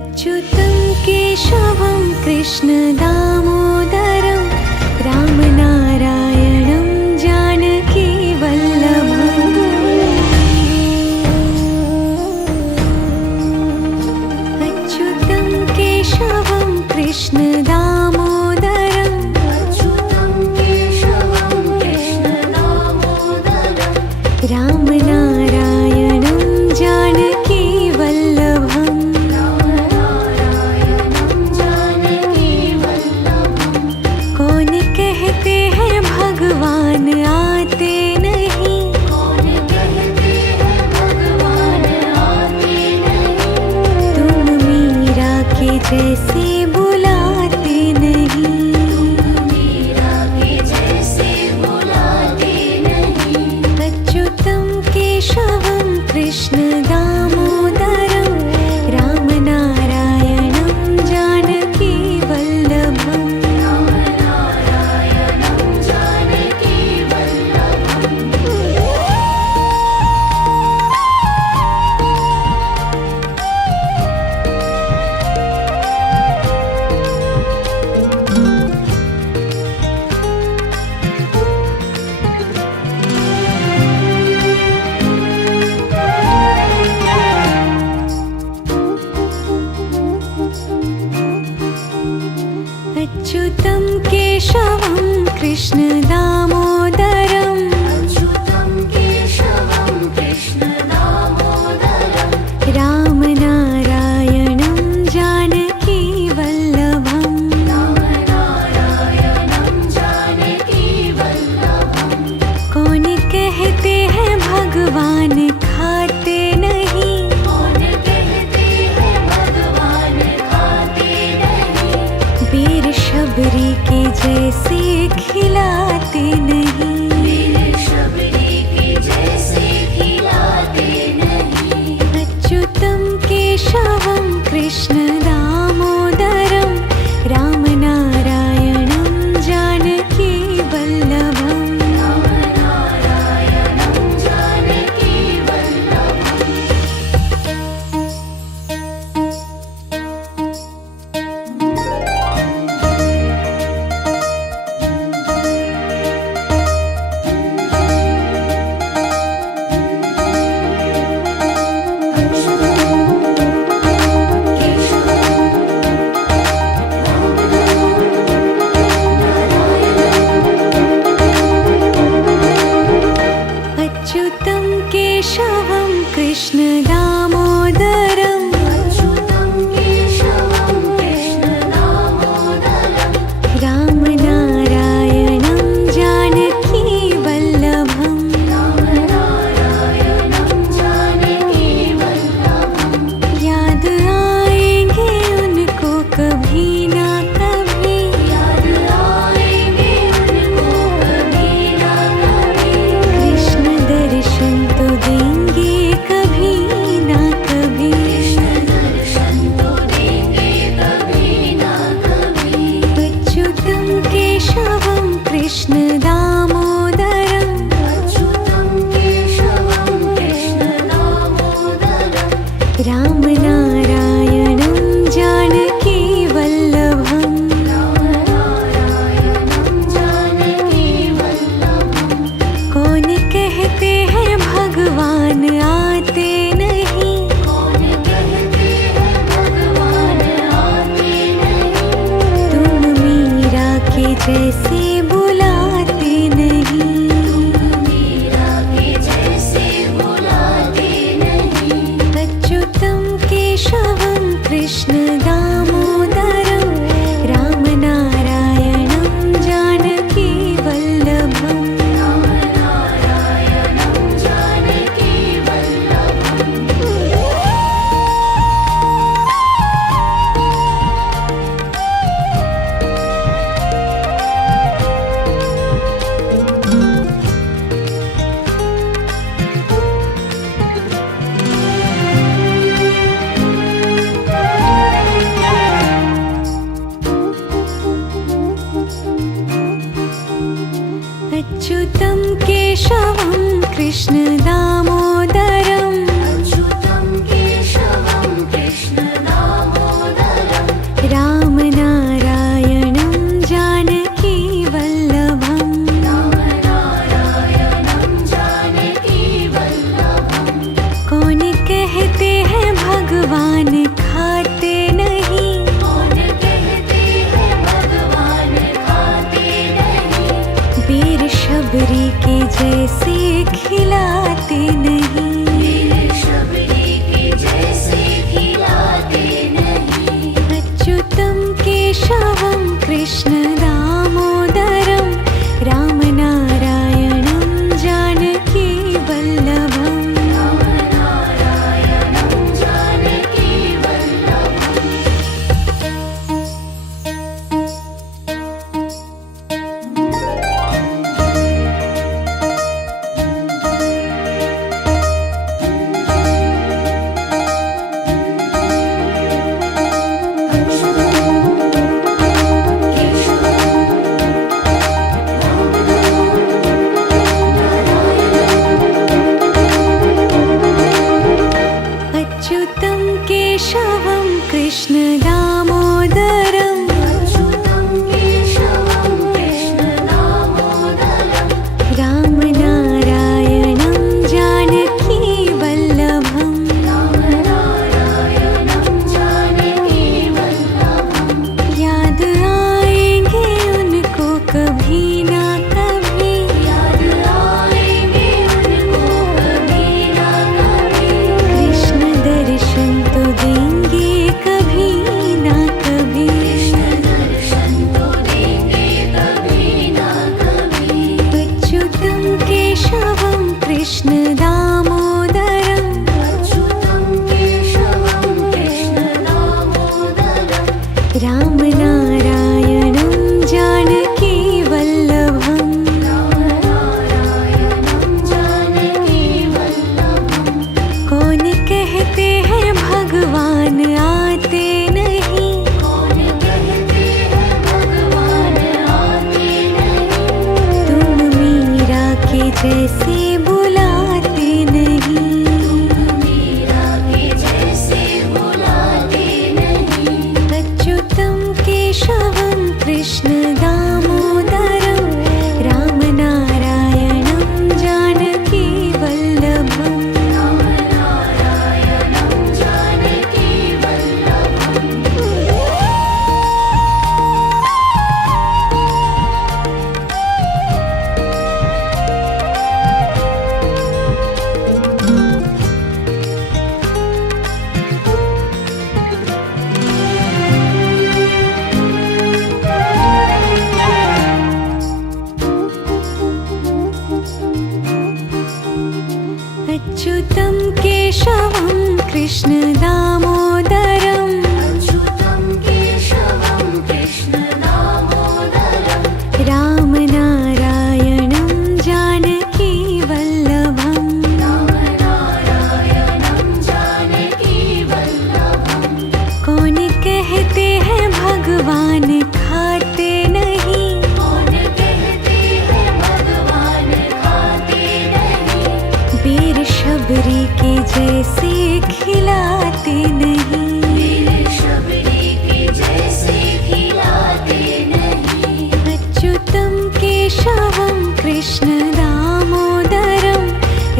अच्युतं केशवं कृष्ण दामोदरं रामनारायणं जानकी वल्लभम्। अच्युतं केशवं कृष्ण दामोदरं रामनारायणं जानकी वल्लभम्। कौन कहते हैं भगवान आते नहीं, तुम मीरा के जैसे बुलाते नहीं। अच्युतं केशवं कृष्ण दामोदरं रामनारायणं जानकी वल्लभम्। अच्युतं केशवं कृष्ण दामोदरं रामनारायणं जानकी वल्लभम्। कौन कहते हैं भगवान खाते नहीं, वीर शबरी के जैसे खिलाते नहीं। अच्युतं केशवं कृष्ण दामोदरं रामनारायणं जानकी वल्लभम्। अच्युतं केशवं कृष्ण दामोदरं रामनारायणं जानकी वल्लभम्। याद आएंगे उनको कभी ना कभी, कृष्ण दर्शन तो देंगे कभी ना कभी। अच्युतं केशवं कृष्ण दामोदरं रामनारायणं जानकी वल्लभम्। कौन कहते हैं भगवान आते नहीं, तुम मीरा के जैसे बुलाते नहीं। अच्युतं केशवं कृष्ण दामोदरं रामनारायणं जानकी वल्लभम्। अच्युतं केशवं कृष्ण दामोदरं अच्युतं केशवं कृष्ण दामोदरं कृष्ण दामोदरं रामनारायणं जानकी वल्लभम् अच्युतं केशवं कृष्ण दामोदरं रामनारायणं जानकी वल्लभम् याद आएंगे उनको कभी ना कभी कृष्ण दर्शन तो देंगे कभी ना कभी अच्युतं केशवं कृष्ण दामोदरं रामनारायणं जानकी वल्लभम् कौन कहते हैं भगवान आते नहीं तुम मीरा के जैसे बुलाते नहीं अच्युतं केशवं कृष्ण दामोदरं रामनारायणं जानकी वल्लभम् अच्युतं केशवं कृष्ण दामोदरं रामनारायणं जानकी वल्लभम् कौन कहते हैं भगवान खाते नहीं बेर शबरी के जैसे खिलाते नहीं अच्युतं केशवं कृष्ण दामोदरं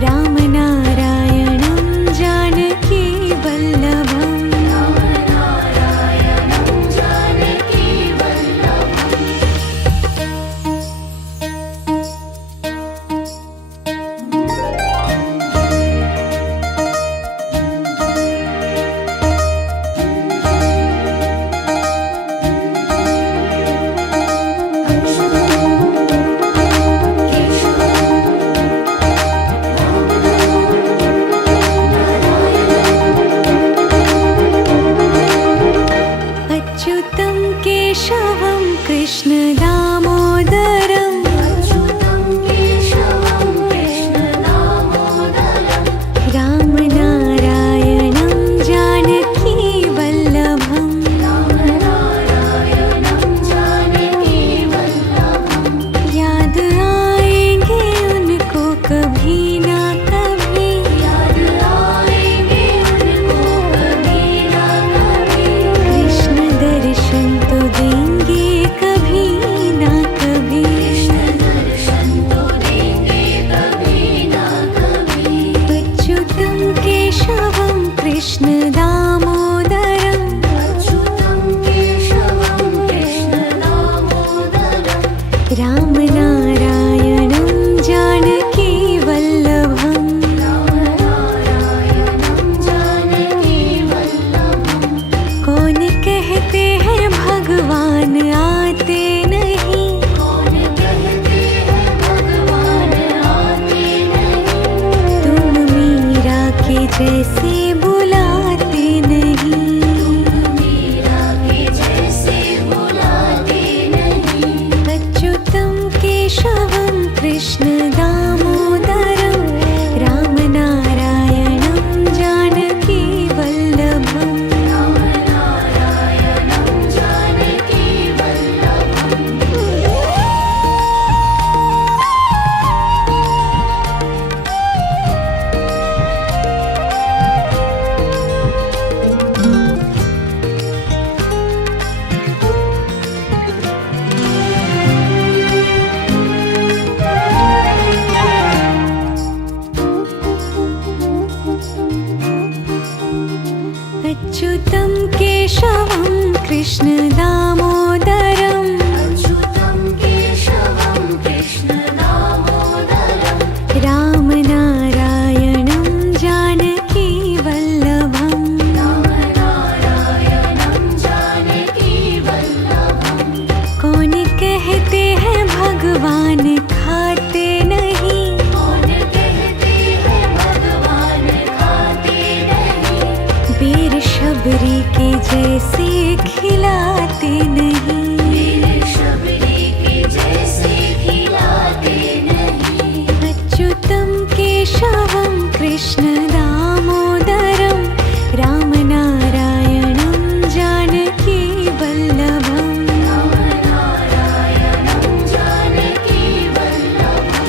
रामनारायणं जानकी वल्लभम् अच्युतं केशवं कृष्ण दामोदरं रामनारायणं जानकी वल्लभम् याद आएंगे उनको कभी ना कभी कृष्ण दर्शन तो देंगे कभी ना कभी अच्युतं केशवं कृष्ण दामोदरं रामनारायणं जानकी वल्लभम् कौन कहते हैं भगवान भगवान आते नहीं। कौन कहते हैं भगवान आते नहीं। तुम मीरा के जैसे बुलाते नहीं। तुम मीरा के जैसे बुलाते नहीं। अच्युतम केशवम कृष्ण दामोदरम राम नारायणं जानकी वल्लभम। राम नारायणं जानकी वल्लभम्। अच्युतं केशवं कृष्ण दामोदरम अच्युतं केशवं कृष्ण दामोदरम्। राम नारायणं जानकी वल्लभम। राम नारायणं जानकी वल्लभम्। कौन कहते हैं भगवान खाते नहीं। कौन कहते हैं भगवान खाते नहीं। वीर शबरी के जैसे खिलाते नहीं। वीर शबरी के जैसे खिलाते नहीं। अच्युतं केशवं कृष्ण दामोदरम राम नारायणं जानकी वल्लभम। राम नारायणं जानकी वल्लभम्।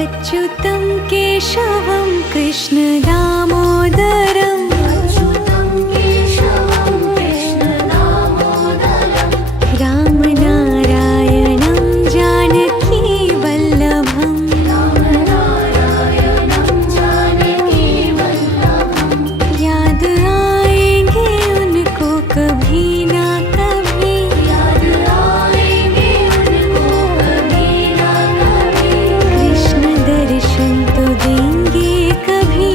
अच्युतं केशवं कृष्ण दामोदरम अच्युतं केशवं कृष्ण दामोदरम्। राम नारायणं जानकी वल्लभम। राम नारायणं जानकी वल्लभम्। याद आएंगे उनको कभी ना कभी। याद आएंगे उनको कभी ना कभी। कृष्ण दर्शन तो देंगे कभी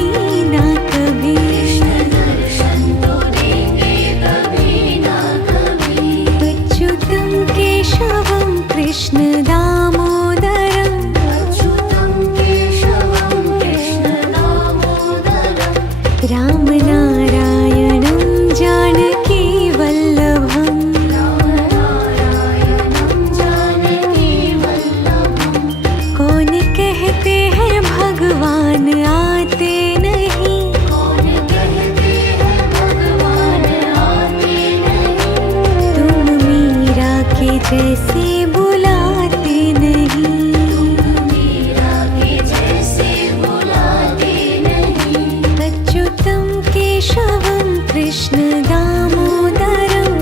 ना कभी। कृष्ण दर्शन तो देंगे कभी ना कभी। अच्युतं केशवं कृष्ण दामोदरम अच्युतं केशवं कृष्ण दामोदरम्। राम नारायणं जानकी वल्लभम। राम नारायणं जानकी वल्लभम्। कौन कहते हैं भगवान आते नहीं। कौन कहते हैं भगवान आते नहीं। तुम मीरा के जैसे बुलाते नहीं। तुम मीरा के जैसे बुलाते नहीं। अच्युतं केशवं कृष्ण दामोदरम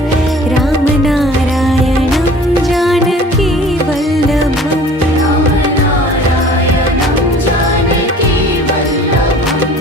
राम नारायणं जानकी वल्लभम। राम नारायणं जानकी वल्लभम्।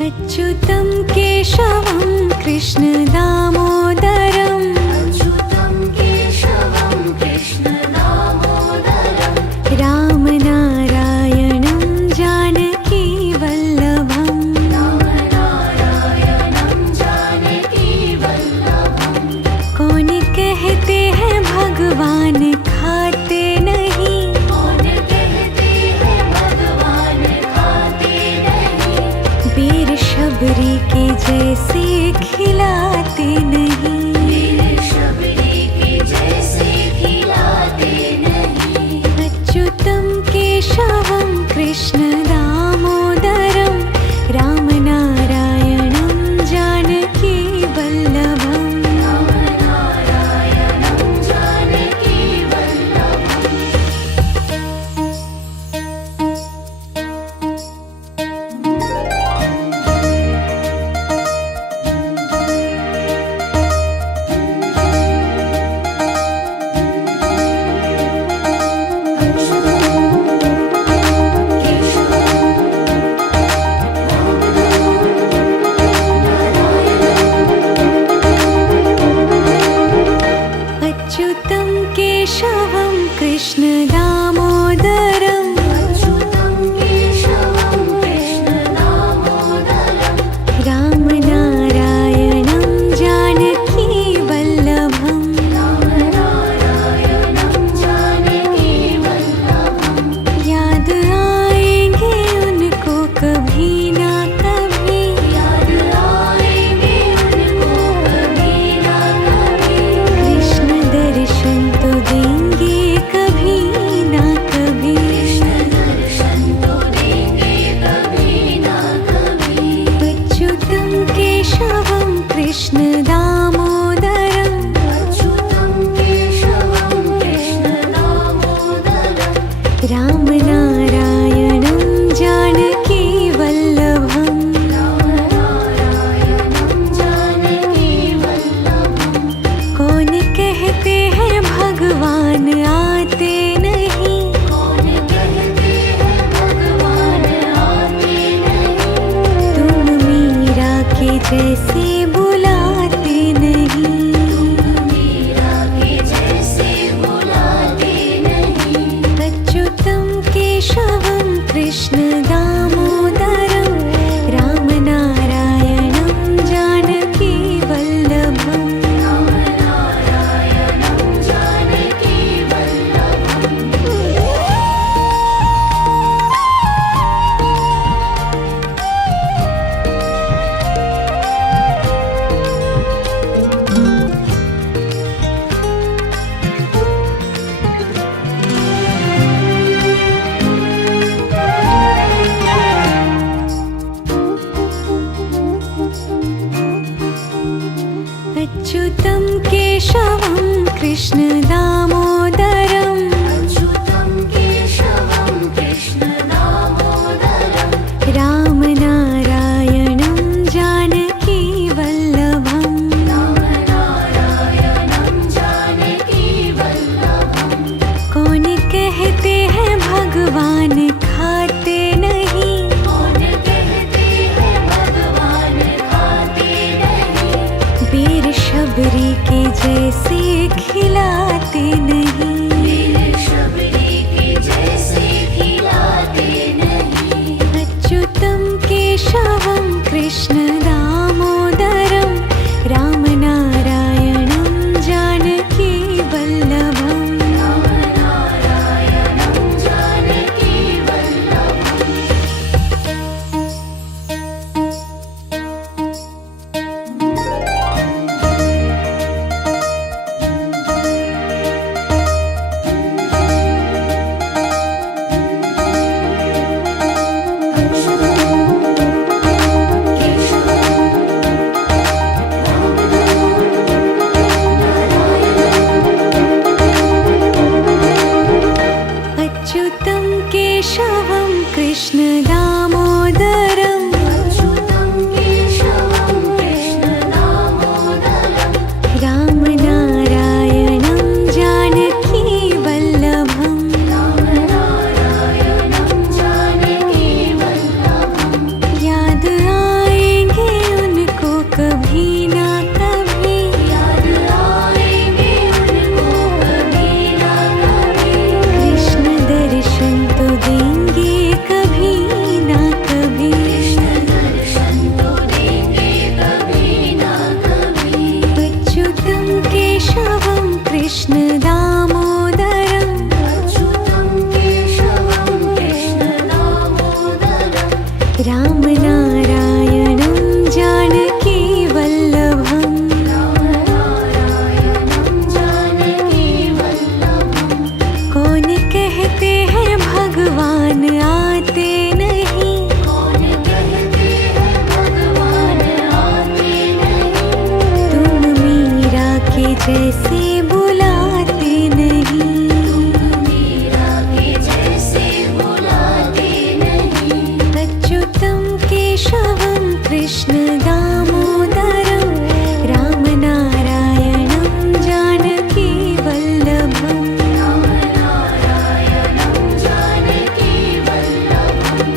अच्युतं केशवं कृष्ण दामोदरम अच्युतं केशवं कृष्ण दामोदरम्। राम नारायणं जानकी वल्लभम। राम नारायणं जानकी वल्लभम्। कौन कहते हैं भगवान खाते नहीं। कौन कहते हैं भगवान खाते नहीं। वीर शबरी के जैसे खिलाते नहीं। वीर शबरी के जैसे खिलाते नहीं। अच्युतं केशवं कृष्ण दामोदरम राम नारायणं कृष्ण दामोदरम् अच्युतं केशवं कृष्ण दामोदरम् रामनारायणं जानकी वल्लभम् रामनारायणं जानकी वल्लभम् कौन कहते हैं भगवान आते नहीं कौन कहते हैं भगवान आते नहीं तुम मीरा के जैसे बुलाते नहीं मीरा के जैसे बुलाते नहीं अच्युतं केशवं कृष्ण दामोदरं रामनारायणं जानकी वल्लभम् रामनारायणं जानकी वल्लभम् अच्युतं केशवं कृष्ण दामोदरम् अच्युतं केशवं कृष्ण दामोदरम् रामनारायणं जानकी वल्लभम् रामनारायणं जानकी वल्लभम् कौन कहते हैं भगवान खाते नहीं कौन कहते हैं भगवान खाते नहीं वीर शबरी के जैसे खिलाते नहीं वीर शबरी के जैसे खिलाते नहीं अच्युतं केशवं कृष्ण दामोदरं रामनारायणं जानकी वल्लभम् रामनारायणं जानकी वल्लभम् अच्युतं केशवं कृष्ण दामोदरम् अच्युतं केशवं कृष्ण दामोदरम् रामनारायणं जानकी वल्लभम् रामनारायणं जानकी वल्लभम् याद आएंगे उनको कभी ना कभी याद आएंगे उनको कभी ना कभी कृष्ण दर्शन तो देंगे कभी ना कभी कृष्ण दर्शन तो देंगे कभी ना कभी अच्युतं केशवं कृष्ण दामोदरम् अच्युतं केशवं कृष्ण दामोदरम् रामनारायणं जानकी वल्लभम् रामनारायणं जानकी वल्लभम् कौन कहते हैं भगवान आते नहीं कौन कहते हैं भगवान आते नहीं तुम मीरा के जैसे बुलाते नहीं मीरा के जैसे बुलाते नहीं अच्युतं केशवं कृष्ण दामोदरं रामनारायणं जानकी वल्लभम् रामनारायणं जानकी वल्लभम्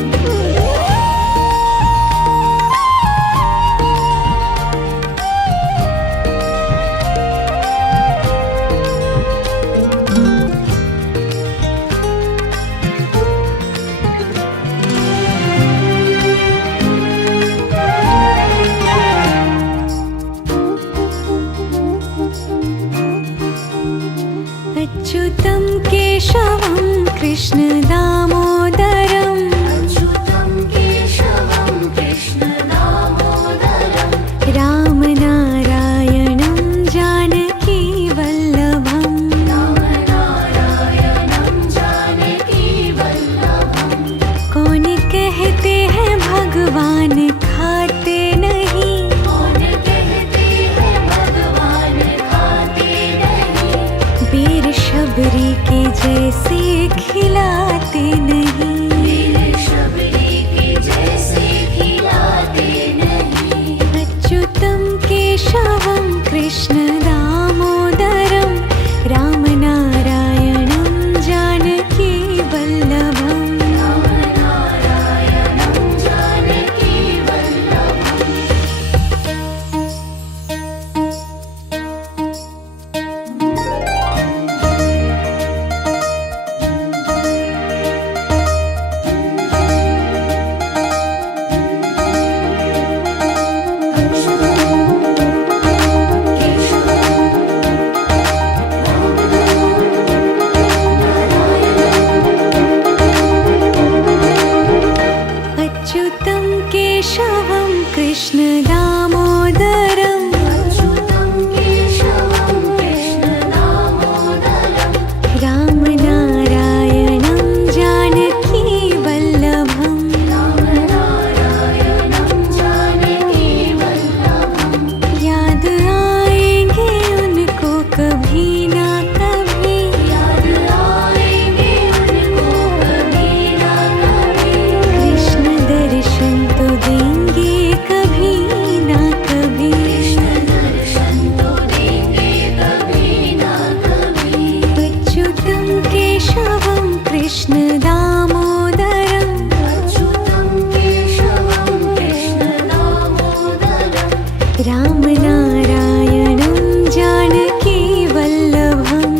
अच्युतं केशवं कृष्ण दामोदरम् अच्युतं केशवं कृष्ण दामोदरम् रामनारायणं जानकी वल्लभम् रामनारायणं जानकी वल्लभम् कौन कहते हैं भगवान खाते नहीं कौन कहते केशवं कृष्णदामोदरं रामनारायणं जानकीवल्लभम् रामनारायणं जानकीवल्लभम् अच्युतं केशवं कृष्णदामोदरं अच्युतं केशवं कृष्णदामोदरं रामनारायणं जानकीवल्लभम् रामनारायणं जानकीवल्लभम् याद आएंगे उनको कभी ना कभी याद आएंगे उनको कभी ना कभी कृष्ण दर्शन तो देंगे कभी ना कभी कृष्ण दर्शन तो देंगे कभी ना कभी अच्युतं केशवं कृष्णदामोदरं अच्युतं केशवं कृष्णदामोदरं रामनारायणं जानकीवल्लभम्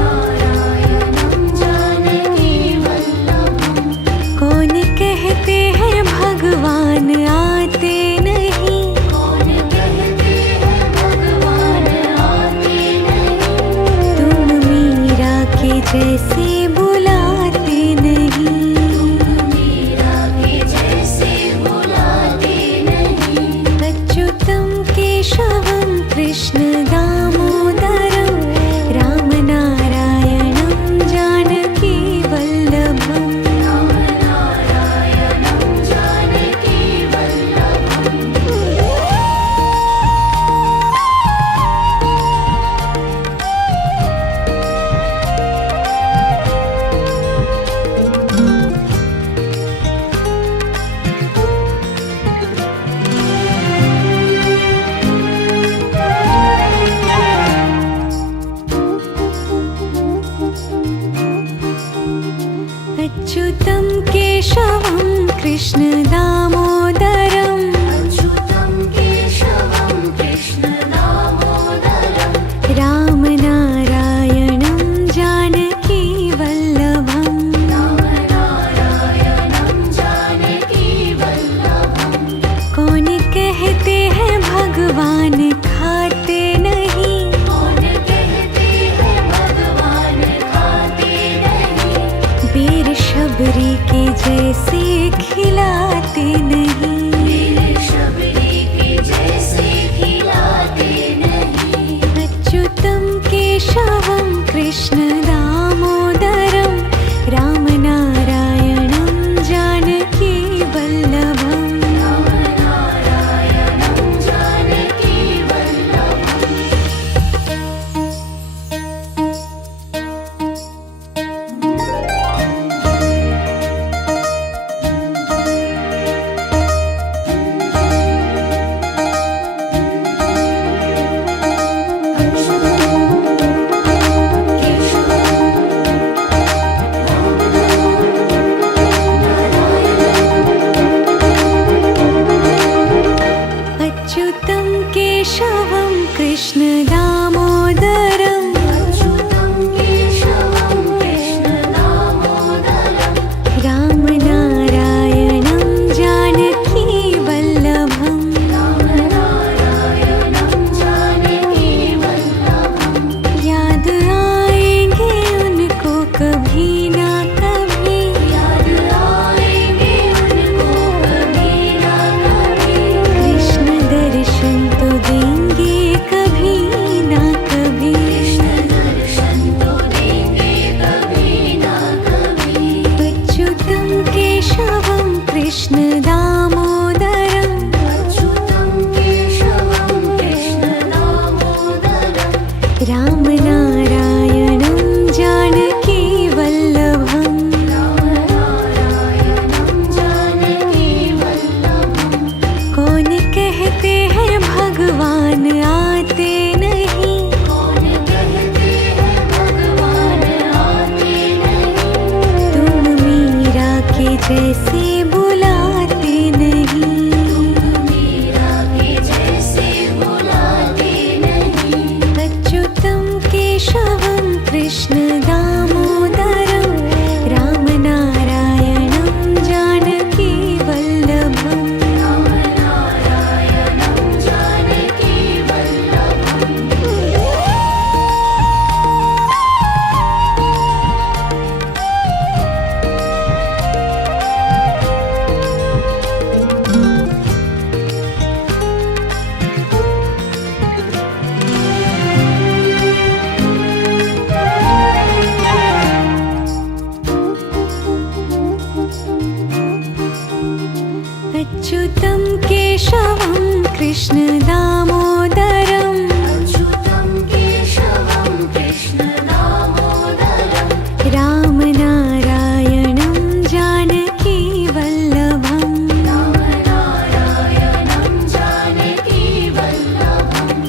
रामनारायणं जानकीवल्लभम् कौन कहते हैं भगवान आते नहीं कौन कहते हैं भगवान आते नहीं तुम मीरा के जैसे बुलाते नहीं मीरा के जैसे बुलाते नहीं अच्युतं केशवं कृष्णदामोदरं रामनारायणं जानकीवल्लभम् रामनारायणं जानकीवल्लभम् अच्युतं केशवं कृष्णदामोदरं अच्युतं केशवं कृष्णदामोदरं रामनारायणं जानकीवल्लभम् रामनारायणं जानकीवल्लभम् कौन कहते हैं भगवान खाते नहीं कौन कहते हैं भगवान खाते नहीं वीर शबरी के जैसे खिलाते नहीं मेरे शबरी के जैसे खिलाते नहीं अच्युतं केशवं कृष्णदामोदरं रामनारायणं जानकीवल्लभम् रामनारायणं जानकीवल्लभम् केशवं अच्युतं केशवं कृष्ण दामोदरं अच्युतं केशवं कृष्ण दामोदरं रामनारायणं जानकी वल्लभं रामनारायणं जानकी वल्लभं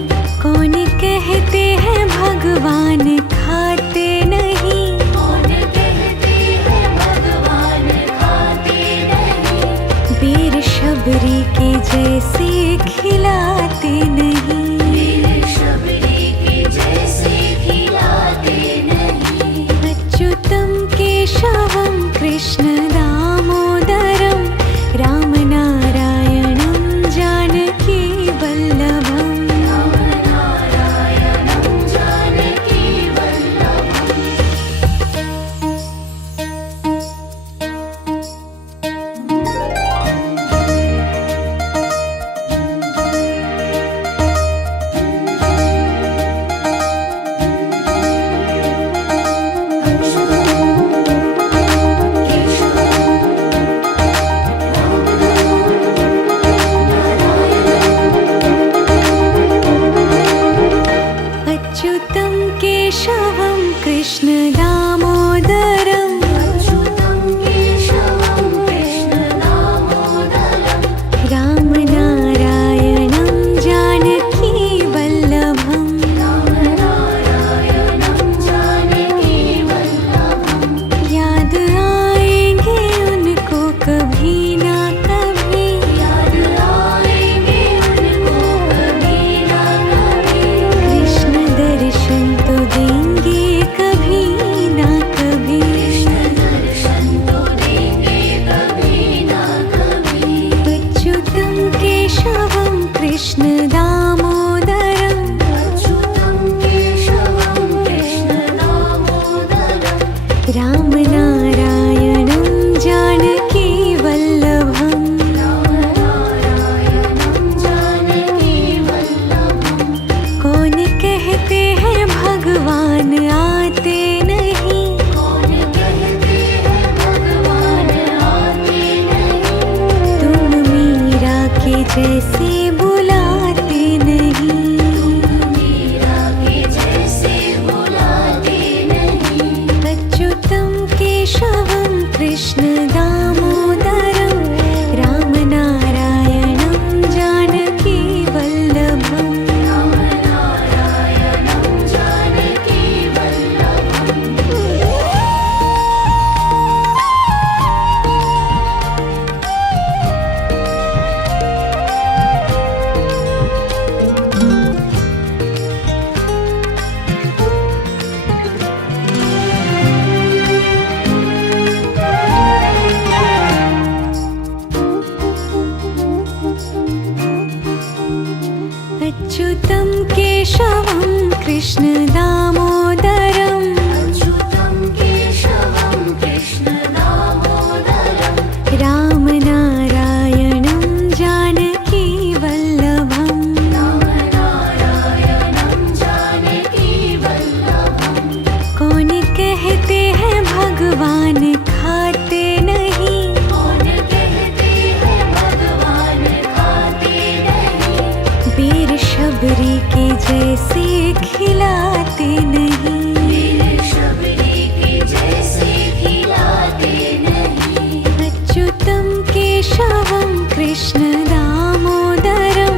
कौन कहते हैं भगवान खाते नहीं कौन कहते हैं भगवान खाते नहीं वीर शबरी के जैसे खिलाते नहीं वीर शबरी के जैसे खिलाते नहीं अच्युतं केशवं कृष्ण दामोदरं रामनारायणं जानकी वल्लभं रामनारायणं जानकी वल्लभं अच्युतं केशवं कृष्ण दामोदरं अच्युतं केशवं कृष्ण दामोदरं रामनारायणं जानकी वल्लभं रामनारायणं जानकी वल्लभं याद आएंगे उनको कभी ना कभी याद आएंगे उनको कभी ना कभी कृष्ण दर्शन तो देंगे कभी ना कभी कृष्ण दर्शन तो देंगे कभी ना कभी अच्युतं केशवं कृष्ण दामोदरं अच्युतं केशवं कृष्ण दामोदरं रामनारायणं जानकी वल्लभं रामनारायणं जानकी वल्लभं कौन कहते हैं भगवान आते नहीं कौन कहते हैं भगवान आते नहीं तुम मीरा के जैसे बुलाते नहीं मीरा के जैसे बुलाते नहीं अच्युतं केशवं कृष्ण दामोदरं रामनारायणं जानकी वल्लभं रामनारायणं जानकी वल्लभं अच्युतं केशवं कृष्ण दामोदरं अच्युतं केशवं कृष्ण दामोदरं रामनारायणं जानकी वल्लभं रामनारायणं जानकी वल्लभं कौन कहते हैं भगवान खाते नहीं कौन कहते हैं भगवान खाते नहीं वीर शबरी के जैसे खिलाते नहीं वीर शबरी के जैसे खिलाते नहीं अच्युतं केशवं कृष्ण दामोदरं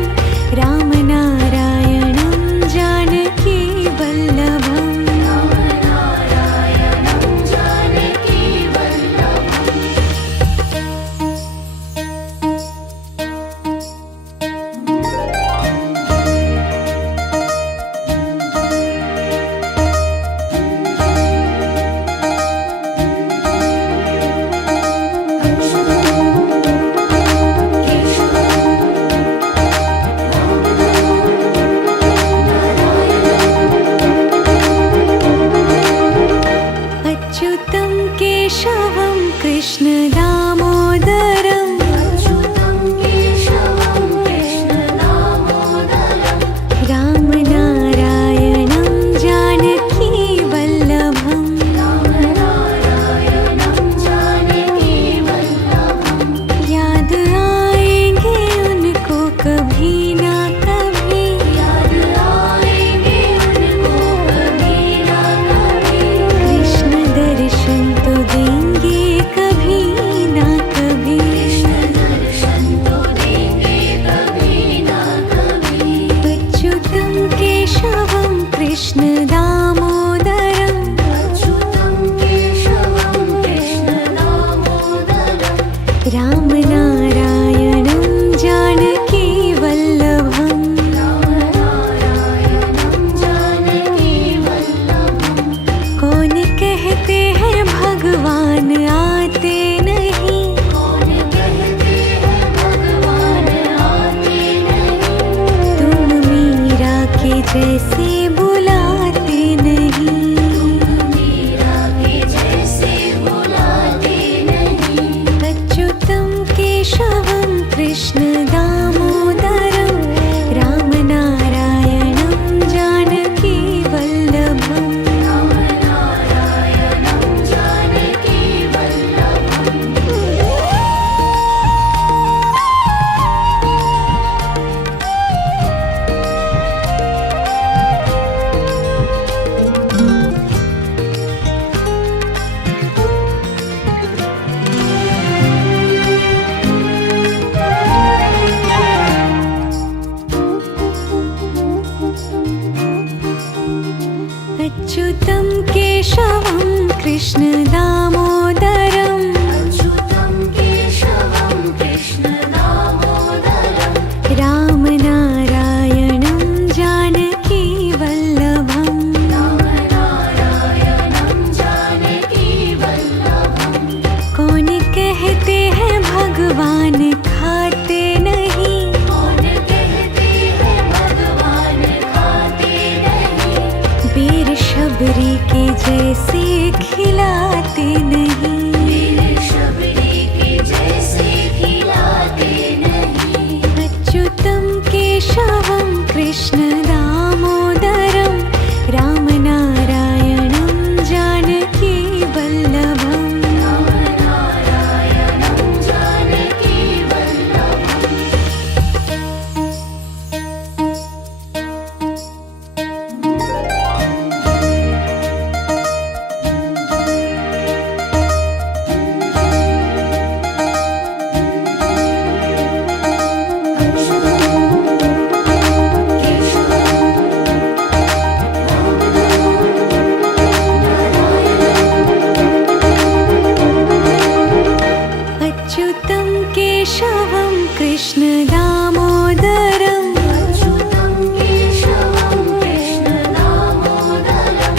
रामनारायणं जानकी वल्लभं रामनारायणं जानकी वल्लभं केशवं जैसे बुलाते नहीं। मीरा के जैसे बुलाते नहीं। अच्युतं केशवं कृष्ण दामोदरं रामनारायणं जानकी वल्लभम्। रामनारायणं जानकी वल्लभम्। अच्युतं केशवं कृष्ण दामोदरं अच्युतं केशवं कृष्ण दामोदरं। रामनारायणं जानकी वल्लभम्। रामनारायणं जानकी वल्लभम्। कौन कहते हैं भगवान खाते नहीं। कौन कहते हैं भगवान खाते नहीं। वीर शबरी के जैसे खिलाते नहीं। वीर शबरी के जैसे खिलाते नहीं। अच्युतं केशवं कृष्ण दामोदरं रामनारायणं जानकी वल्लभम्। रामनारायणं जानकी वल्लभम्। अच्युतं केशवं कृष्ण दामोदरं अच्युतं केशवं कृष्ण दामोदरं।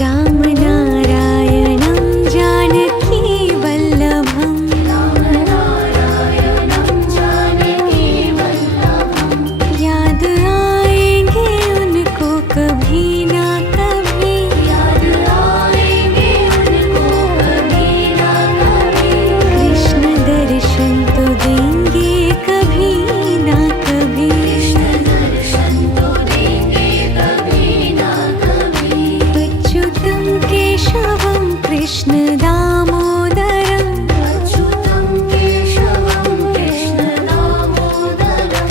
रामनारायणं जानकी वल्लभम्। रामनारायणं जानकी वल्लभम्। याद आएंगे उनको कभी ना कभी। याद आएंगे उनको कभी ना कभी। कृष्ण दर्शन तो देंगे कभी ना कभी। कृष्ण दर्शन तो देंगे कभी ना कभी। अच्युतं केशवं कृष्ण दामोदरं अच्युतं केशवं कृष्ण दामोदरं।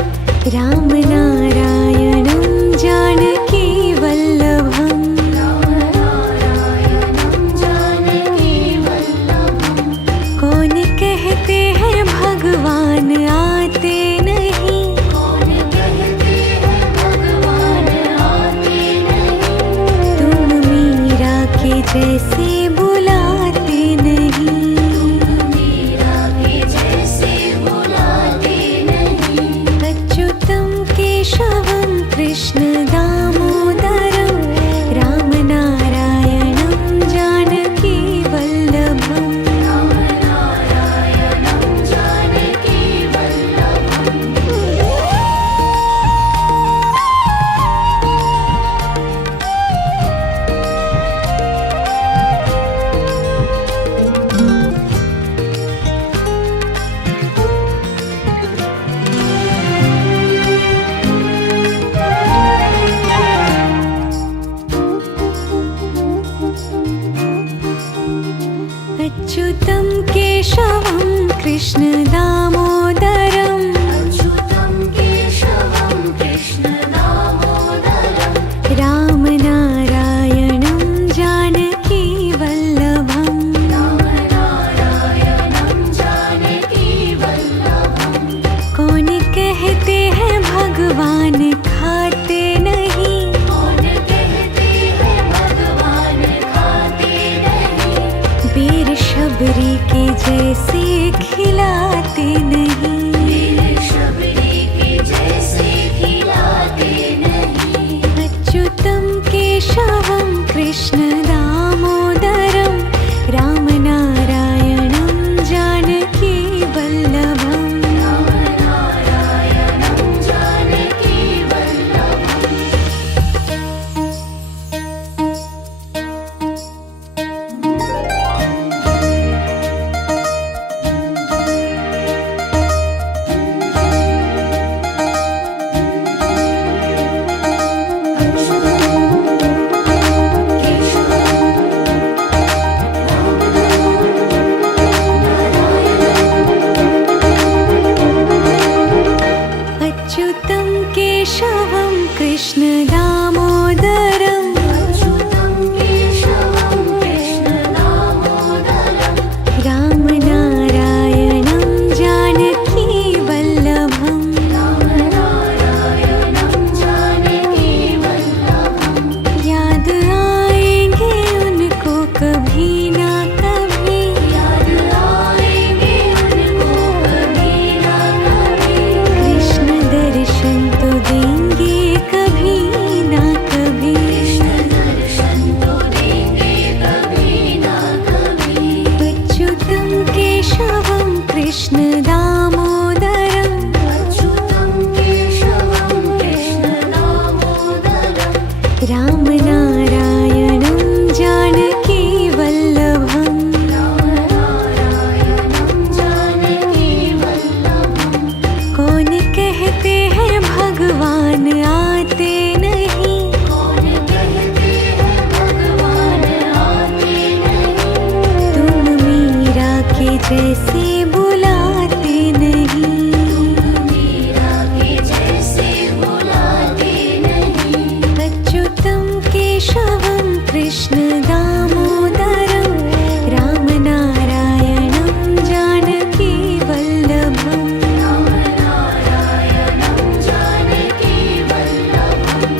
रामनारायणं जानकी वल्लभम्। रामनारायणं जानकी वल्लभम्। कौन कहते हैं भगवान आते नहीं। कौन कहते हैं भगवान आते नहीं। तुम मीरा के जैसे बुलाते नहीं। मीरा के जैसे बुलाते नहीं। अच्युतं केशवं कृष्ण दामोदरं रामनारायणं जानकी वल्लभम्। रामनारायणं जानकी वल्लभम्। अच्युतं केशवं कृष्ण दामोदरं अच्युतं केशवं कृष्ण दामोदरं। रामनारायणं जानकी वल्लभम्। रामनारायणं जानकी वल्लभम्। कौन कहते हैं भगवान खाते नहीं। कौन कहते हैं भगवान खाते नहीं। वीर शबरी के जैसे खिलाते नहीं। वीर शबरी के जैसे खिलाते नहीं। अच्युतं केशवं कृष्ण दामोदरं रामनारायणं जानकी वल्लभम्। रामनारायणं जानकी वल्लभम्। भगवान आते नहीं। कौन कहते हैं भगवान आते नहीं। तुम मीरा के जैसे बुलाते नहीं। मीरा के जैसे बुलाते नहीं। अच्युतं केशवं कृष्ण दामोदरं रामनारायणं जानकी वल्लभम्। रामनारायणं जानकी वल्लभम्।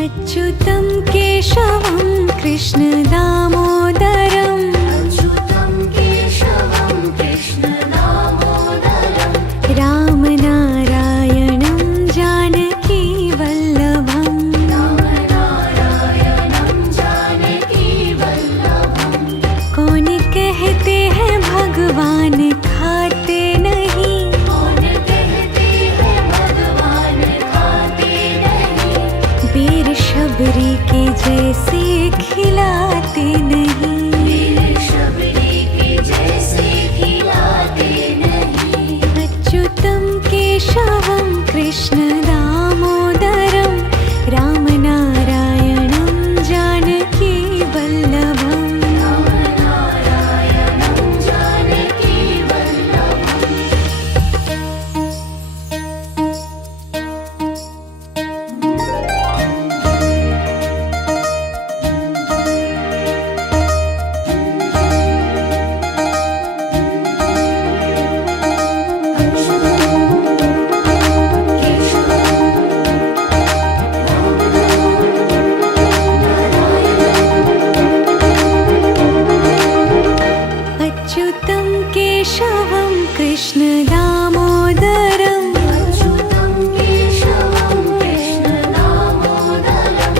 अच्युतं केशवं कृष्ण दामोदरं अच्युतं केशवं कृष्ण दामोदरं। रामनारायणं जानकी वल्लभम्। रामनारायणं जानकी वल्लभम्। कौन कहते हैं भगवान खाते नहीं। कौन कहते हैं भगवान खाते नहीं। वीर शबरी के जैसे खिलाते नहीं। वीर शबरी के जैसे खिलाते नहीं। अच्युतं केशवं कृष्ण दामोदरं रामनारायणं जानकी वल्लभम्। रामनारायणं जानकी वल्लभम्। अच्युतं केशवं कृष्ण दामोदरं अच्युतं केशवं कृष्ण दामोदरं।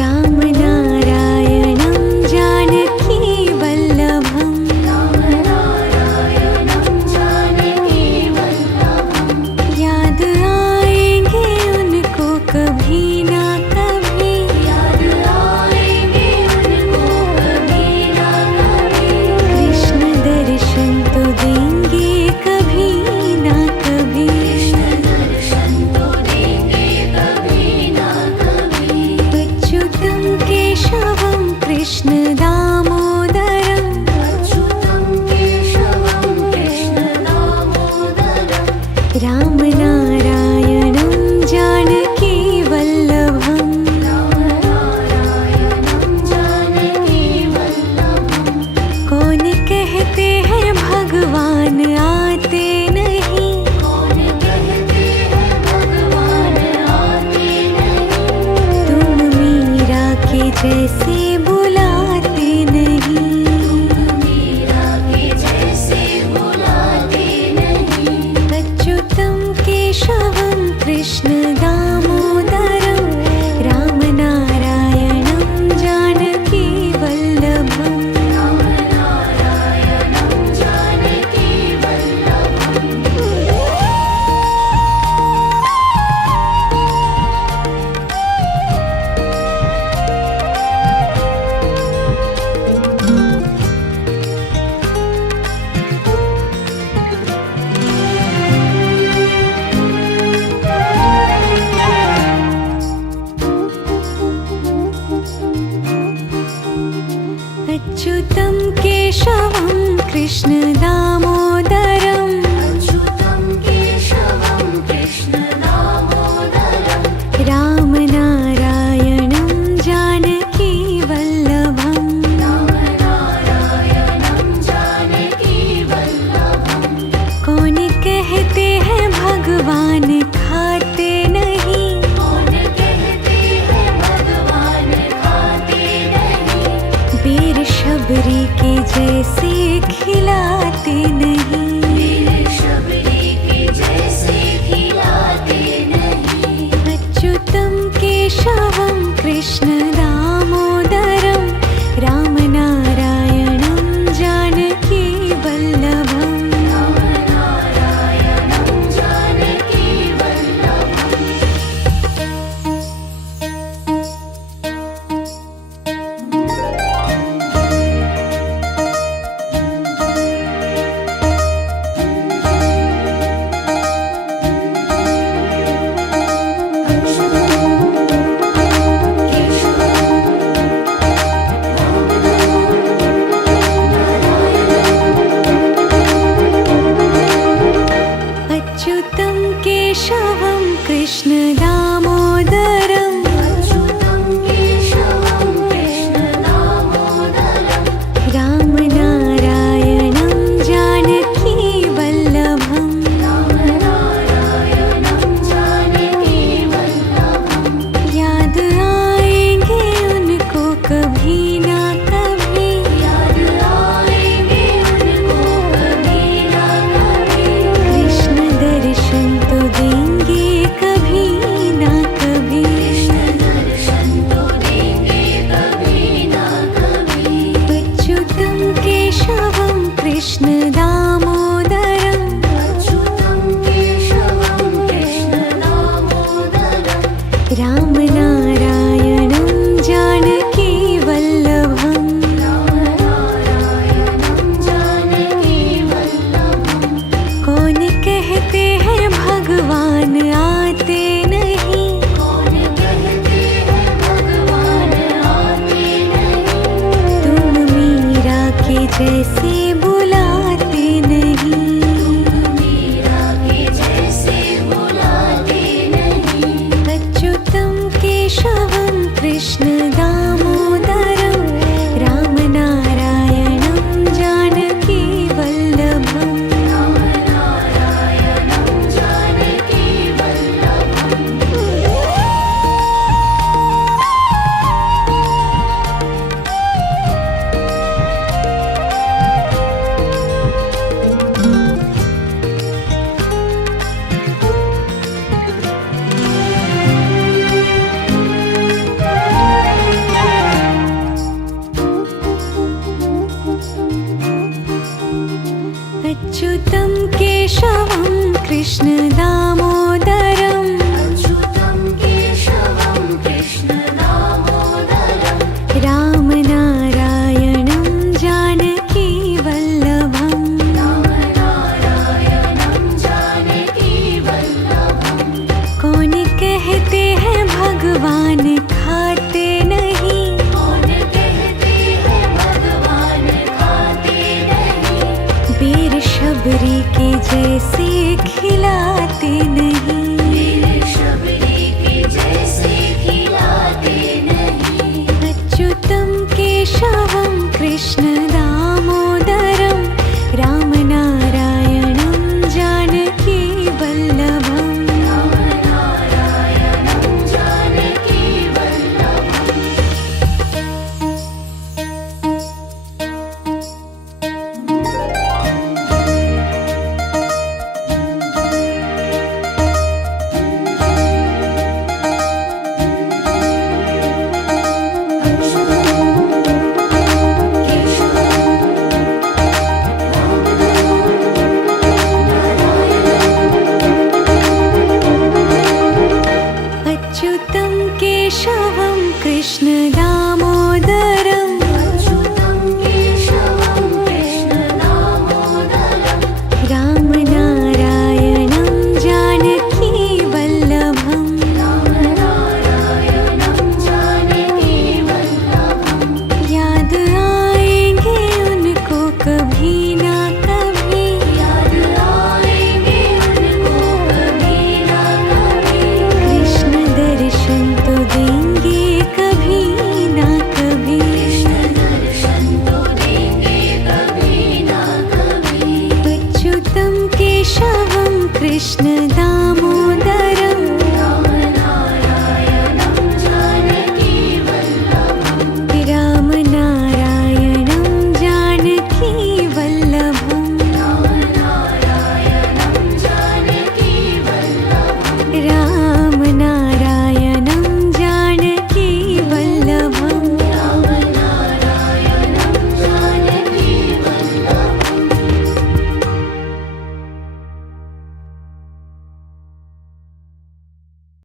रामनारायणं जानकी वल्लभम्। रामनारायणं जानकी वल्लभम्। याद आएंगे उनको कभी ना कभी। याद आएंगे उनको कभी ना कभी। कृष्ण दर्शन तो देंगे कभी ना कभी। कृष्ण दर्शन तो देंगे कभी ना कभी। अच्युतं केशवं कृष्ण दामोदरं अच्युतं केशवं कृष्ण दामोदरं। रामनारायणं जानकी वल्लभम्। रामनारायणं जानकी वल्लभम्। कौन कहते हैं भगवान आते नहीं। कौन कहते हैं भगवान आते नहीं। तुम मीरा के जैसे बुलाते नहीं। मीरा के जैसे बुलाते नहीं। अच्युतं केशवं कृष्ण दामोदरं रामनारायणं जानकी वल्लभम्। रामनारायणं जानकी वल्लभम्। अच्युतं केशवं कृष्ण दामोदरं अच्युतं केशवं कृष्ण दामोदरं। रामनारायणं जानकी वल्लभम्। रामनारायणं जानकी वल्लभम्। कौन कहते हैं भगवान खाते नहीं। कौन कहते हैं भगवान खाते नहीं। वीर शबरी के जैसे खिलाते नहीं। वीर शबरी के जैसे खिलाते नहीं। अच्युतं केशवं कृष्ण दामोदरं रामनारायणं जैसे बुलाते नहीं। मीरा के जैसे बुलाते नहीं। अच्युतं केशवं कृष्ण दामोदरं रामनारायणं जानकी वल्लभम्। रामनारायणं जानकी वल्लभम्। अच्युतं केशवं कृष्ण दामोदरं अच्युतं केशवं कृष्ण दामोदरं। रामनारायणं जानकी वल्लभम्। रामनारायणं जानकी वल्लभम्। कौन कहते हैं भगवान खाते नहीं। कौन कहते हैं भगवान खाते नहीं। वीर शबरी के जैसे खिलाते नहीं। वीर शबरी के जैसे खिलाते नहीं। अच्युतं केशवं कृष्ण दामोदरं